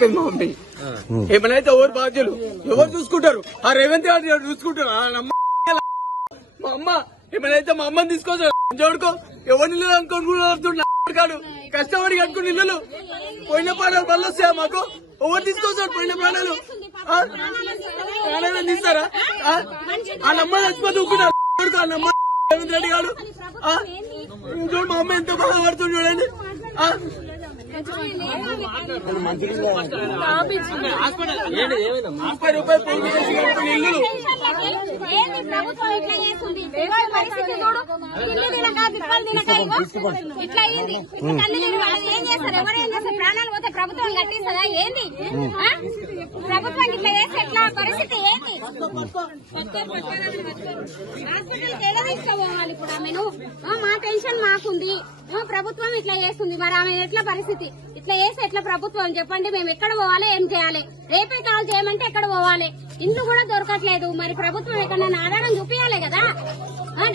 మా మమ్మీ ఏమైనా ఎవరు బాధ్యులు ఎవరు చూసుకుంటారు? ఆ రేవంత్ గారు చూసుకుంటారు. మా అమ్మ ఏమైనా మా అమ్మని తీసుకోవచ్చు చూడుకో. ఎవరి ఇల్లు అనుకోడు కష్టపడి కట్టుకుని ఇల్లు పోయిన ప్రాణాలు మళ్ళీ వస్తాయా మాకు? ఎవరు తీసుకోవచ్చు పోయిన ప్రాణాలు? ప్రాణాలను తీస్తారా? ఆ నమ్మ చచ్చిపోతే ఊపినారు ఆ నమ్మ రేవంత్ రెడ్డి గారు. చూడు మా అమ్మ ఎంతో బాధపడుతుంది చూడండి. 30 రూపాయలు పోటీ చేసి కట్టుకుని ఇల్లు ఇట్లా అయ్యింది. ఏం చేస్తారు? ఎవరేం చేస్తారు? ప్రాణాలు పోతే ప్రభుత్వం కట్టిస్తుందా? ఏంది ప్రభుత్వం ఇట్లా చేస్తే ఎట్లా పరిస్థితి ఏంటి? హాస్పిటల్కి ఏదో తీసుకోవాలి ఇప్పుడు ఆమెను. మా టెన్షన్ మాకుంది. ప్రభుత్వం ఇట్లా చేస్తుంది, మరి ఆమె ఎట్లా పరిస్థితి? ఇట్లా చేస్తే ఎట్లా ప్రభుత్వం చెప్పండి? మేము ఎక్కడ పోవాలి? ఏం చేయాలి? రేపే కాల్ చేయమంటే ఎక్కడ పోవాలి? ఇండ్లు కూడా దొరకట్లేదు. మరి ప్రభుత్వం ఎక్కడన్నా ఆధారం చూపించాలి కదా.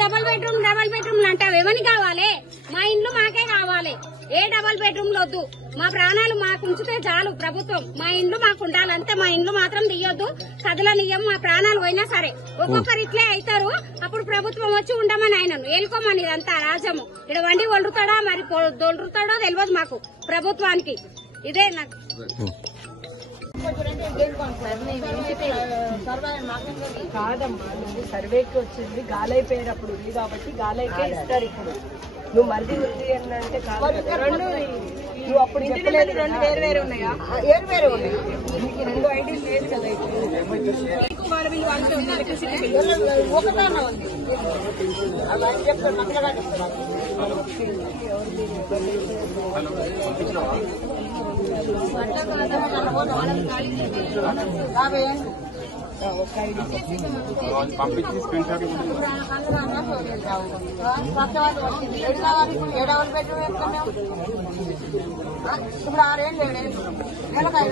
డబుల్ బెడ్రూమ్ అంటావు. ఎవరికి కావాలి? మా ఇండ్లు మాకే కావాలి. ఏ డబుల్ బెడ్రూమ్లు వద్దు. మా ప్రాణాలు మాకు ఉంచితే చాలు ప్రభుత్వం. మా ఇండ్లు మాకు ఉండాలంటే మా ఇండ్లు మాత్రం తీయొద్దు, కదలనియ్యం. మా ప్రాణాలు పోయినా సరే ఒక్కొక్కరు ఇట్లే అవుతారు. అప్పుడు ప్రభుత్వం వచ్చి ఉండమని ఆయనను ఏలుకోమని. ఇదంతా రాజ్యము. ఇక్కడ వండి వలురుతాడా మరి దొలురుతాడో తెలియదు మాకు ప్రభుత్వానికి. ఇదే నాకు కాదమ్మా, నువ్వు సర్వేకి వచ్చింది గాలైపోయేటప్పుడు ఉంది కాబట్టి గాలైతే ఇస్తారు. ఇప్పుడు నువ్వు మరిది ఉంది అని అంటే రెండు నువ్వు అప్పుడు ఇంటి లేదు. రెండు వేరు వేరు ఉన్నాయా? వేరు వేరు ఉన్నాయి. రెండు ఐడీలు లేదు కదా. ఒకటన్నా ఉంది. అవి చెప్తాను పంపించి స్క్రీన్ షాట్ ఏడవలు బెడ్రూమ్ వేసుకున్నాం. ఇప్పుడు 6 ఏళ్ళు 7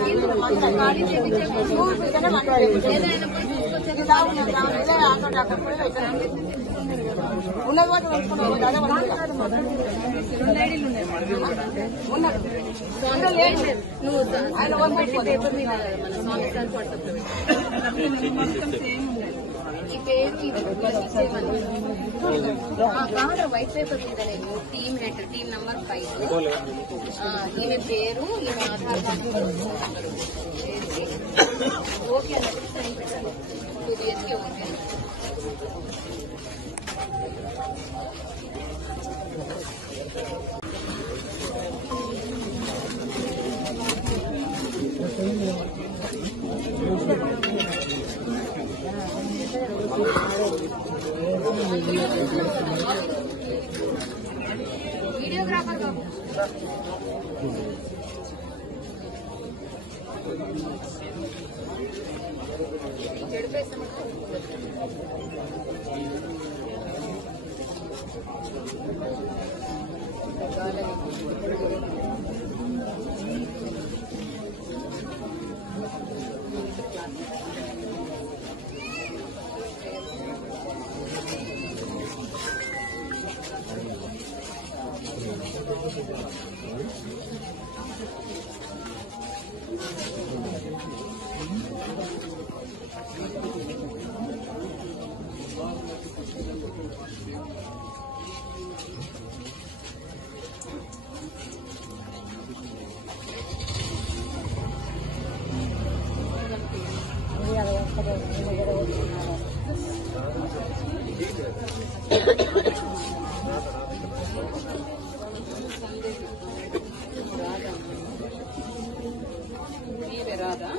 ఏళ్ళు అక్కడ కూడా పెట్టాను. ఉన్నది కూడా కొనుక్కున్నావు కదా. ఆయన పేపర్ మీద ఈ పేరు వైట్ పేపర్ మీద లేదు. టీమ్ హెడ్, టీమ్ నంబర్ 5, ఈమె పేరు, ఈమె ఆధార్ కార్డు ఓకే అన్నట్టు సైన్ పెట్టాలి. 2 BHK ఓకే. వీడియోగ్రాఫర్ బాబు రాదా